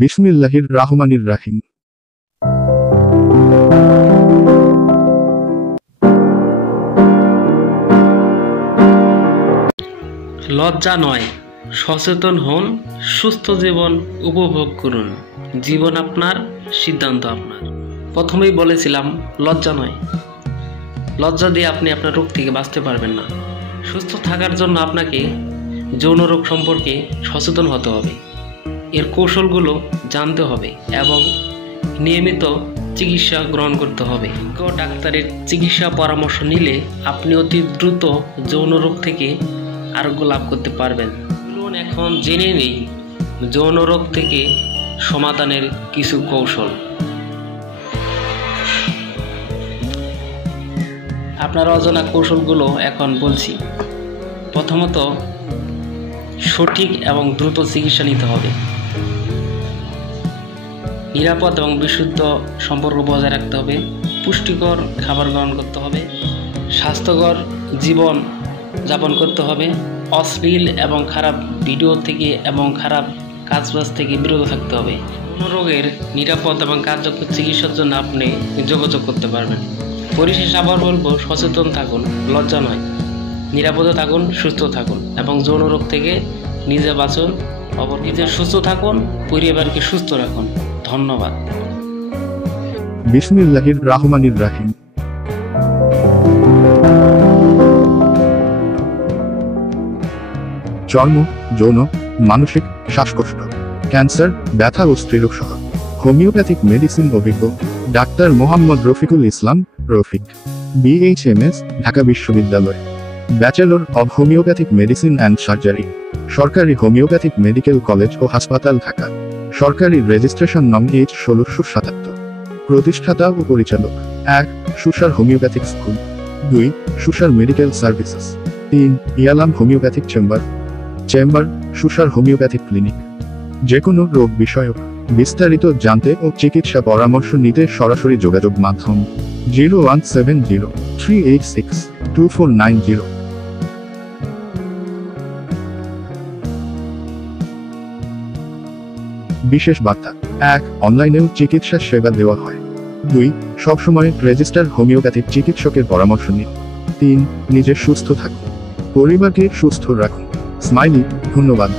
বিসমিল্লাহির রাহমানির রাহিম। লজ্জা নয়, সচেতন হন, সুস্থ জীবন উপভোগ করুন। জীবন আপনার, সিদ্ধান্ত আপনার। প্রথমেই বলেছিলাম লজ্জা নয়। লজ্জা দিয়ে আপনি আপনার রোগ থেকে বাঁচতে পারবেন না। সুস্থ থাকার জন্য আপনাকে যৌন রোগ সম্পর্কে সচেতন হতে হবে, এর কৌশলগুলো জানতে হবে এবং নিয়মিত চিকিৎসা গ্রহণ করতে হবে। ডাক্তারের চিকিৎসা পরামর্শ নিলে আপনি অতি দ্রুত যৌন রোগ থেকে আরোগ্য লাভ করতে পারবেন। চলুন এখন জেনে নেই যৌন রোগ থেকে সমাধানের কিছু কৌশল। আপনার অজানা কৌশলগুলো এখন বলছি। প্রথমত, সঠিক এবং দ্রুত চিকিৎসা নিতে হবে। নিরাপদ এবং বিশুদ্ধ সম্পর্ক বজায় রাখতে হবে। পুষ্টিকর খাবার গ্রহণ করতে হবে। স্বাস্থ্যকর জীবন যাপন করতে হবে। অশ্লীল এবং খারাপ ভিডিও থেকে এবং খারাপ কাজবাজ থেকে বিরত থাকতে হবে। যৌন রোগের নিরাপদ এবং কার্যকর চিকিৎসার জন্য আপনি যোগাযোগ করতে পারবেন। পরিশেষে আবার বলবো, সচেতন থাকুন, লজ্জা নয়। নিরাপদে থাকুন, সুস্থ থাকুন এবং যৌন রোগ থেকে নিজে বাঁচুন, অপর নিজে সুস্থ থাকুন, পরিবারকে সুস্থ রাখুন। ধন্যবাদ। বিসমিল্লাহির রাহমানির রাহিম। চর্ম, যৌন, মানসিক, শ্বাসকষ্ট, ক্যান্সার, ব্যথা ও স্ত্রীরোগ সহ হোমিওপ্যাথিক মেডিসিন অভিজ্ঞ ডাক্তার মোহাম্মদ রফিকুল ইসলাম, রফিক, BHMS, ঢাকা বিশ্ববিদ্যালয়, bachelor of homeopathic medicine and surgery, সরকারি হোমিওপ্যাথিক মেডিকেল কলেজ ও হাসপাতাল, ঢাকা। সরকারি রেজিস্ট্রেশন নং H1677। প্রতিষ্ঠাতা ও পরিচালক: 1. সুসার homeopathic school, 2. সুসার medical services, 3. ইয়ালাম homeopathic chamber, সুসার homeopathic clinic. যে কোনো রোগ বিষয়ক বিস্তারিত জানতে ও চিকিৎসা পরামর্শ নিতে সরাসরি যোগাযোগ মাধ্যম 0170-386-2490। বিশেষ বার্তা: 1. অনলাইনেও চিকিৎসা সেবা দেওয়া হয়। 2. সবসময় রেজিস্টার হোমিওপ্যাথিক চিকিৎসকের পরামর্শ নিন। 3. নিজে সুস্থ থাকুন, পরিবারকে সুস্থ রাখুন। স্মাইলি। ধন্যবাদ।